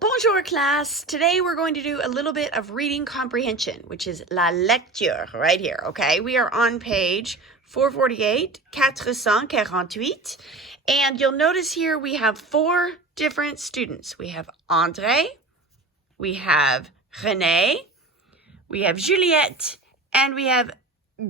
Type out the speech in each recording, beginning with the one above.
Bonjour class! Today we're going to do a little bit of reading comprehension, which is la lecture right here, okay? We are on page 448, 448, and you'll notice here we have four different students. We have André, we have René, we have Juliette, and we have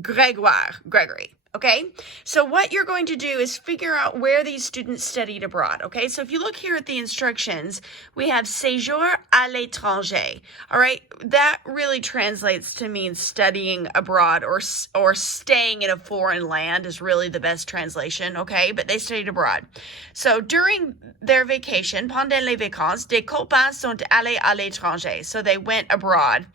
Gregory. Okay, so what you're going to do is figure out where these students studied abroad. Okay, so if you look here at the instructions, we have séjour à l'étranger. All right, that really translates to mean studying abroad or staying in a foreign land is really the best translation. Okay, but they studied abroad. So during their vacation, pendant les vacances, des copains sont allés à l'étranger. So they went abroad.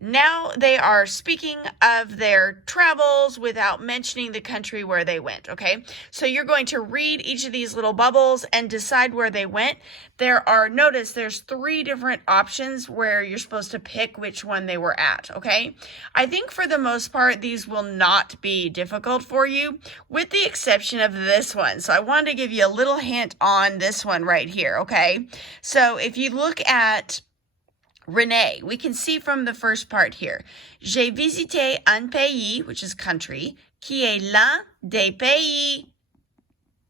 Now they are speaking of their travels without mentioning the country where they went, okay? So you're going to read each of these little bubbles and decide where they went. Notice there's three different options where you're supposed to pick which one they were at, okay? I think for the most part, these will not be difficult for you, with the exception of this one. So I wanted to give you a little hint on this one right here, okay? So if you look at René, we can see from the first part here. J'ai visité un pays, which is country, qui est l'un des pays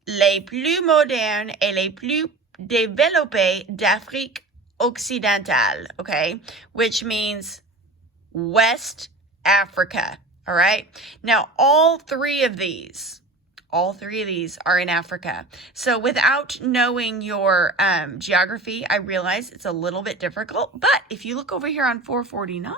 les plus modernes et les plus développés d'Afrique occidentale, okay? Which means West Africa, all right? Now, all three of these are in Africa. So without knowing your geography, I realize it's a little bit difficult. But if you look over here on 449,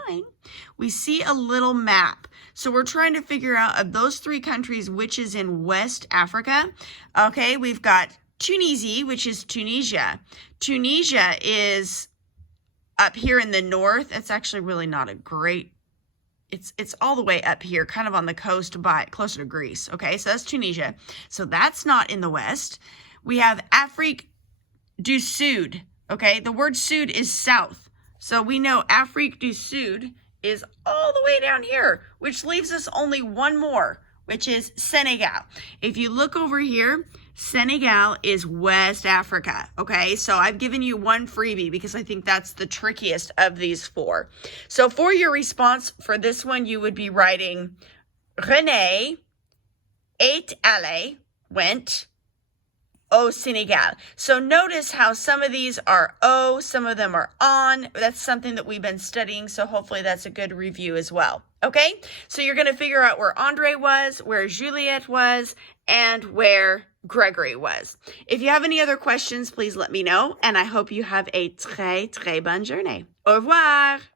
we see a little map. So we're trying to figure out of those three countries, which is in West Africa. Okay, we've got Tunisie, which is Tunisia. Tunisia is up here in the north. It's actually really not a great It's all the way up here, kind of on the coast closer to Greece. Okay, so that's Tunisia. So that's not in the west. We have Afrique du Sud. Okay, the word Sud is south. So we know Afrique du Sud is all the way down here, which leaves us only one more, which is Senegal. If you look over here, Senegal is West Africa, okay? So I've given you one freebie because I think that's the trickiest of these four. So for your response for this one, you would be writing René est allé, went, au Senegal. So notice how some of these are O, some of them are on. That's something that we've been studying, so hopefully that's a good review as well. Okay, so you're going to figure out where André was, where Juliette was, and where Gregory was. If you have any other questions, please let me know, and I hope you have a très bonne journée. Au revoir!